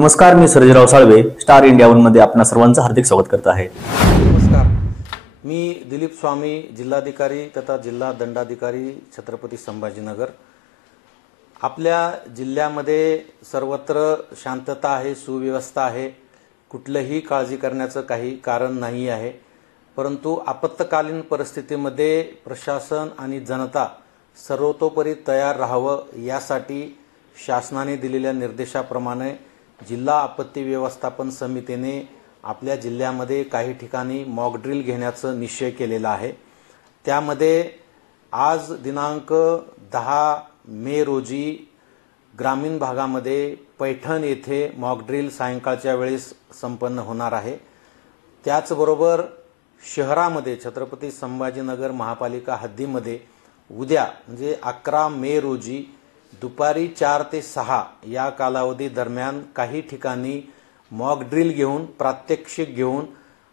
नमस्कार, मी Sarjerao Salve Star India one मध्ये आपणा सर्वांचं हार्दिक स्वागत करत आहे। नमस्कार, मी दिलीप स्वामी, जिल्हाधिकारी तथा जिल्हा दंडाधिकारी छत्रपती संभाजीनगर। आपल्या जिल्ह्यामध्ये सर्वत्र शांतता आहे, सुव्यवस्था आहे, कुठलीही काळजी करण्याचं काही कारण नाही आहे। परंतु आपत्कालीन परिस्थितीमध्ये प्रशासन आणि जनता सर्वतोपरी तयार राहावं यासाठी शासनाने दिलेल्या निर्देशाप्रमाणे जिल्हा आपत्ती व्यवस्थापन समितीने आपल्या जिल्ह्यामध्ये काही ठिकाणी मॉक ड्रिल घेण्याचा निश्चय केलेला आहे। त्यामध्ये आज दिनांक 10 मे रोजी ग्रामीण भागामध्ये पैठण येथे मॉक ड्रिल सायंकाळच्या वेळेस संपन्न होणार आहे। त्याचबरोबर शहरामध्ये छत्रपती संभाजीनगर महापालिका हद्दीमध्ये उद्या म्हणजे 11 मे रोजी दुपारी 4 ते 6 या कालावधी दरम्यान काही ठिकाणी मॉक ड्रिल घेऊन प्रात्यक्षिक घेऊन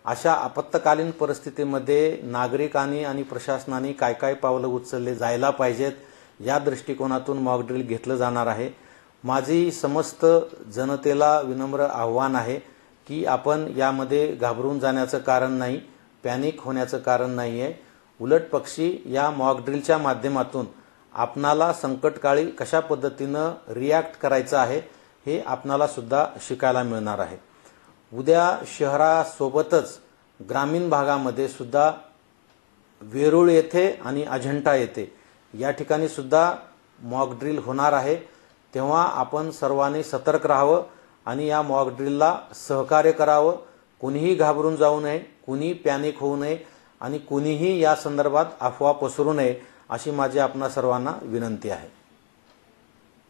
अशा आपत्कालीन परिस्थितीमध्ये नागरिकांनी आणि प्रशासनाने काय काय पावलं उचलले जायला पाहिजेत या दृष्टिकोनातून मॉक ड्रिल घेतलं जाणार आहे। माझी समस्त जनतेला विनम्र आव्हान आहे की आपण यामध्ये घाबरून जाण्याचं कारण नाही, पॅनिक होण्याचं कारण नाही आहे। उलट पक्षी या मॉक ड्रिलच्या माध्यमातून आपणाला संकटकाळी कशा पद्धतीनं रिॲक्ट करायचं आहे हे आपणाला सुद्धा शिकायला मिळणार आहे। उद्या शहरासोबतच ग्रामीण भागामध्ये सुद्धा वेरूळ येथे आणि अजंठा येथे या ठिकाणी सुद्धा मॉक ड्रिल होणार आहे। तेव्हा आपण सर्वांनी सतर्क राहावं आणि या मॉक ड्रिलला सहकार्य करावं। कुणीही घाबरून जाऊ नये, कुणी पॅनिक होऊ नये आणि कुणीही या संदर्भात अफवा पसरू नये अशी माझी आपणा सर्वांना विनंती आहे।